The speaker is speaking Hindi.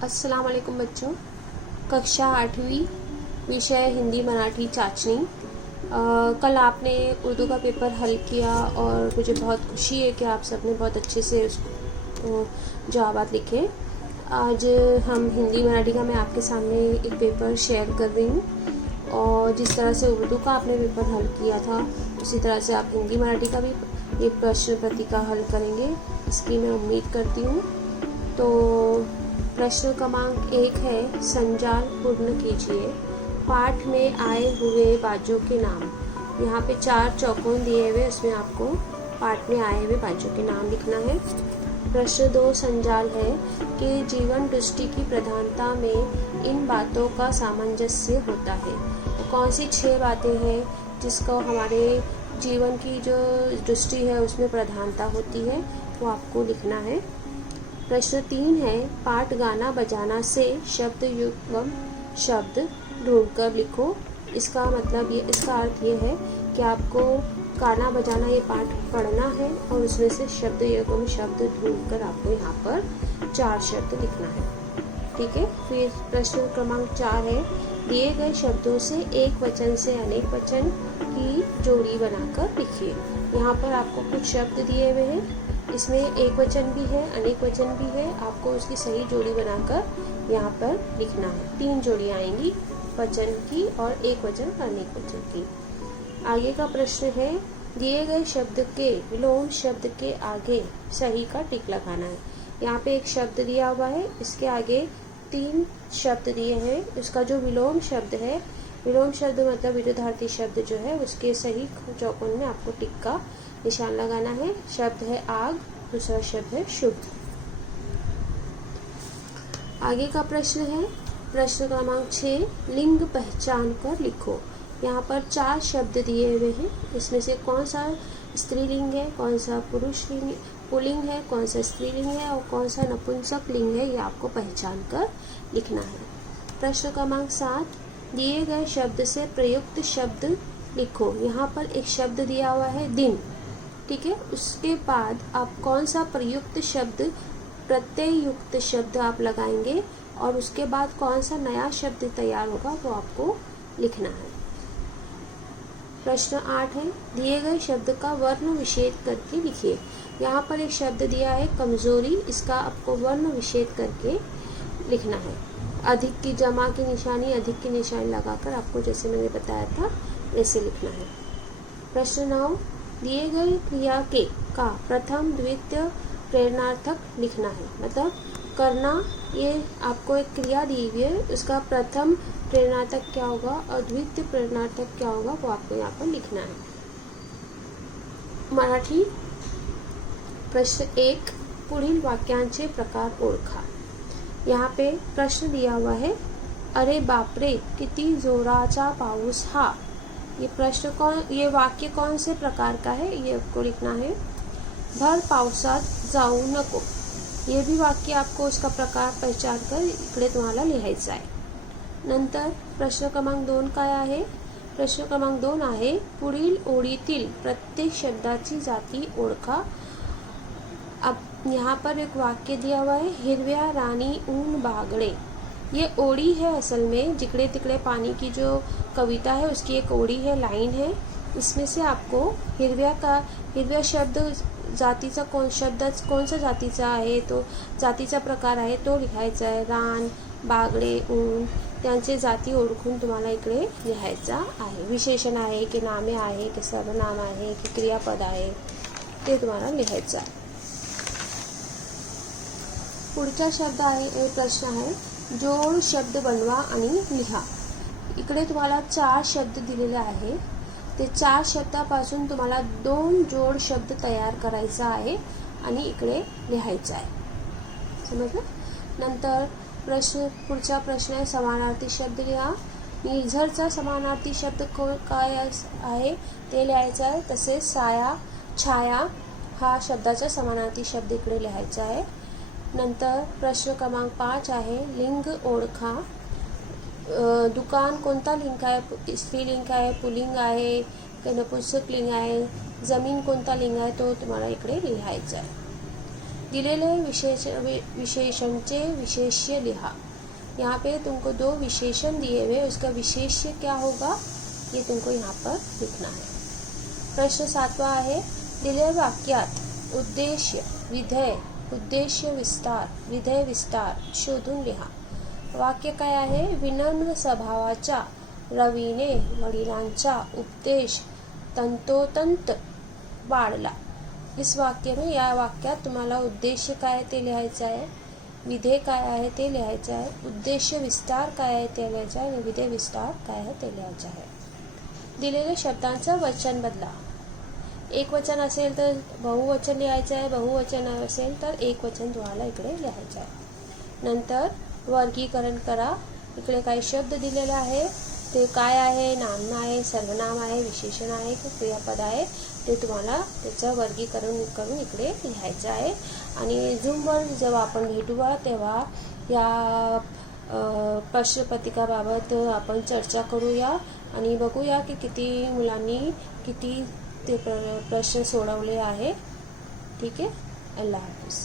अस्सलाम वालेकुम बच्चों। कक्षा 8वीं, विषय हिंदी मराठी चाचनी। कल आपने उर्दू का पेपर हल किया और मुझे बहुत खुशी है कि आप सबने बहुत अच्छे से जवाब लिखे। आज हम हिंदी मराठी का मैं आपके सामने एक पेपर शेयर कर रही हूँ और जिस तरह से उर्दू का आपने पेपर हल किया था उसी तरह से आप हिंदी मराठी का भी ये प्रश्न पत्रिका हल करेंगे, इसकी मैं उम्मीद करती हूँ। तो प्रश्न क्रमांक 1 है, संजाल पूर्ण कीजिए। पाठ में आए हुए बाजों के नाम। यहाँ पे 4 चौकोन दिए हुए, उसमें आपको पाठ में आए हुए बाजों के नाम लिखना है। प्रश्न 2 संजाल है कि जीवन दृष्टि की प्रधानता में इन बातों का सामंजस्य होता है। तो कौन सी 6 बातें हैं जिसको हमारे जीवन की जो दृष्टि है उसमें प्रधानता होती है, वो आपको लिखना है। प्रश्न 3 है, पाठ गाना बजाना से शब्द युग्म शब्द ढूंढकर लिखो। इसका मतलब ये, इसका अर्थ ये है कि आपको गाना बजाना ये पाठ पढ़ना है और उसमें से शब्द युग्म शब्द ढूंढकर आपको यहाँ पर 4 शब्द लिखना है। ठीक है। फिर प्रश्न क्रमांक 4 है, दिए गए शब्दों से एक वचन से अनेक वचन की जोड़ी बनाकर लिखिए। यहाँ पर आपको कुछ शब्द दिए हुए हैं, इसमें एक वचन भी है अनेक वचन भी है, आपको उसकी सही जोड़ी बनाकर यहाँ पर लिखना है। 3 जोड़ी आएंगी, वचन की और एक वचन अनेक वचन की। आगे का प्रश्न है, दिए गए शब्द के विलोम शब्द के आगे सही का टिक लगाना है। यहाँ पे एक शब्द दिया हुआ है, इसके आगे 3 शब्द दिए हैं, उसका जो विलोम शब्द है, विलोम शब्द मतलब विरुद्धार्थी शब्द जो है, उसके सही चौकोन में आपको टिक का निशान लगाना है। शब्द है आग, दूसरा शब्द है शुभ। आगे का प्रश्न है, प्रश्न क्रमांक 6, लिंग पहचान कर लिखो। यहाँ पर 4 शब्द दिए हुए हैं, इसमें से कौन सा स्त्रीलिंग है, कौन सा पुल्लिंग है, कौन सा स्त्रीलिंग है और कौन सा नपुंसक लिंग है, ये आपको पहचान कर लिखना है। प्रश्न क्रमांक 7, दिए गए शब्द से प्रयुक्त शब्द लिखो। यहाँ पर एक शब्द दिया हुआ है दिन, ठीक है। उसके बाद आप कौन सा प्रयुक्त शब्द, प्रत्यय युक्त शब्द आप लगाएंगे और उसके बाद कौन सा नया शब्द तैयार होगा वो आपको लिखना है। प्रश्न 8 है, दिए गए शब्द का वर्ण विच्छेद करके लिखिए। यहाँ पर एक शब्द दिया है कमजोरी, इसका आपको वर्ण विच्छेद करके लिखना है। अधिक की जमा की निशानी, अधिक की निशानी लगाकर आपको जैसे मैंने बताया था वैसे लिखना है। प्रश्न 9, दिए गए क्रिया के का प्रथम द्वितीय प्रेरणार्थक लिखना है। मतलब करना, ये आपको एक क्रिया दी हुई है, उसका प्रथम प्रेरणार्थक क्या होगा और द्वितीय प्रेरणार्थक क्या होगा वो आपको यहाँ पर लिखना है। मराठी प्रश्न 1, पुढील वाक्यांचे प्रकार ओळखा। यहाँ पे प्रश्न दिया हुआ है, अरे बापरे किती जोराचा पाऊस हा। ये वाक्य कौन से प्रकार का है, ये आपको लिखना है। भर पावसात जाऊ नको, ये भी वाक्य आपको उसका प्रकार पहचान कर इकडे तुम्हाला लिहायचा आहे। नंतर प्रश्न क्रमांक 2 काय आहे, प्रश्न क्रमांक 2 आहे, पुढील ओळीतील प्रत्येक शब्दाची जाती ओळखा। अब यहाँ पर एक वाक्य दिया हुआ है, हिरव्या रानी ऊन बागडे। ये ओड़ी है, असल में जिकड़े तिकड़े पानी की जो कविता है उसकी एक ओड़ी है, लाइन है। इसमें से आपको हिरव्या शब्द जातीचा कोणत्या जातीचा आहे, तो जातीचा प्रकार आहे तो लिहायचा आहे। रान, बागडे, ऊन, त्यांचे जाती ओळखून तुम्हाला इकडे लिहायचा आहे। विशेषण आहे की नामे आहे की सर्वनाम आहे की क्रियापद आहे ते तुम्हाला लिहायचं आहे। पुढचा शब्द आहे, प्रश्न आहे, जोड शब्द बनवा आणि लिहा। इकडे तुम्हाला 4 शब्द दिलेले आहे, ते 4 शब्दापासून तुम्हाला 2 जोड शब्द तयार करायचा आहे आणि इकडे लिहायचा आहे, समजलं। नंतर पुढचा प्रश्न आहे, समानार्थी शब्द लिहा। निर्झरचा समानार्थी शब्द काय आहे ते लिहायचा आहे, तसेच साया, छाया हा शब्दाचा समानार्थी शब्द इकडे लिहायचा आहे। नंतर प्रश्न क्रमांक 5 आहे, लिंग ओळखा। दुकान कोणता लिंग आहे, स्त्रीलिंग आहे, पुल्लिंग आहे की नपुंसक लिंग आहे, जमीन कोणता लिंग आहे तो तुम्हाला इकडे लिहायचा आहे। दिलेले विशेषणचे विशेष्य लिहा। यहाँ पे तुमको 2 विशेषण दिए हुए, उसका विशेष्य क्या होगा ये तुमको यहाँ पर लिखना है। प्रश्न 7वां आहे, दिलेल्या वाक्यात उद्देश्य, विधेय, उद्देश्य विस्तार, विधेय विस्तार शोधून लिहा। वाक्य काय आहे, विनम्र स्वभावाच्या रवीने वडिलांचा उपदेश तंतोतंत पाळला। इस वाक्य में, या वाक्यात तुम्हाला उद्देश्य काय आहे ते लिहायचं आहे, विधेय काय आहे ते लिहायचं आहे, उद्देश्य विस्तार काय आहे ते लिहायचं आहे आणि विधेय विस्तार काय आहे ते लिहायचं आहे। दिलेल्या शब्दांचं वचन बदला। एक वचन असेल तर बहुवचन लिहायचं आहे, बहुवचन असेल तर एक वचन तुम्हाला इकडे लिहायचं आहे। नंतर वर्गीकरण करा। इकडे काही शब्द दिलेले आहे, ते काय आहे, नाम आहे, सर्वनाम आहे, विशेषण आहे की क्रियापद आहे, ते तुम्हाला त्याचं वर्गीकरण करून इकडे लिहायचं आहे। आणि झूमवर जेव्हा आपण भेटूया तेव्हा या प्रश्नपत्रिकाबाबत आपण चर्चा करूया आणि बघूया की किती मुलांनी किती ते प्रश्न सोडवले आहे। ठीक आहे, अल्लाह हाफिज।